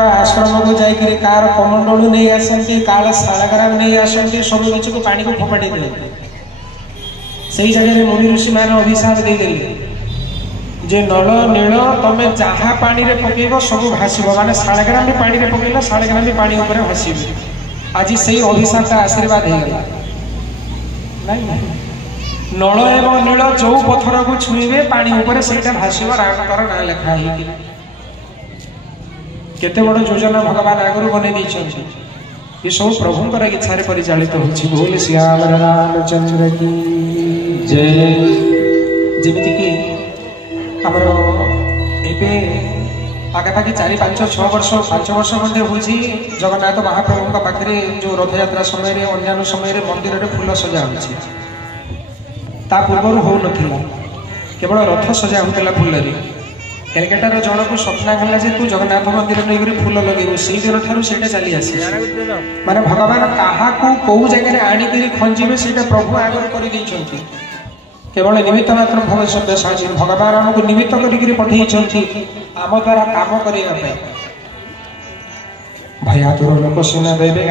आश्रम को जाकर कार कमंडलू नहीं आसती काल शालग्राम नहीं आसती सब किसी को पानी को फोपाड़ी दिए से जगह मुनि ऋषि मान अभिशाप देदेले जे नल नील तमें जहाँ पानी रे पकेब सब भाषब माने शालग्राम भी पानी रे पकेला शालग्राम भी पानी ऊपर भाषिबे आज से अभिशाप का आशीर्वाद हो गला नल एवं नील जो पथर को छुईबे पानी ऊपर से भाषिब रामकर ना लिखा है केते बड़ योजना भगवान आगुरी बने ये सब प्रभुंकर इच्छा परिचालित होछि बोल श्याम रामचंद्र की जय। जेमिति कि हमर एबे पाखापाखि 4-5-6 वर्ष मध्य होछि जगन्नाथ महाप्रभु पाखरे जो रथ यात्रा समय अन्य समय मंदिर में फूल सजा होछि ता पूर्व हो नथिला केवल रथ सजा होतिला फूल रे कलकत्तार जन को स्वप्न गला जे तू जगन्नाथ मंदिर नहीं फूल लगेबू से दिन ठार से चली आसी माने भगवान कहा कौ जगह आणिक खंजीबे से प्रभु आगर कर केवल निमित्त मात्र भविष्य साजी भगवान आमको निमित्त कर पठे आम द्वारा काम करने भया तुर लोक सुना देवे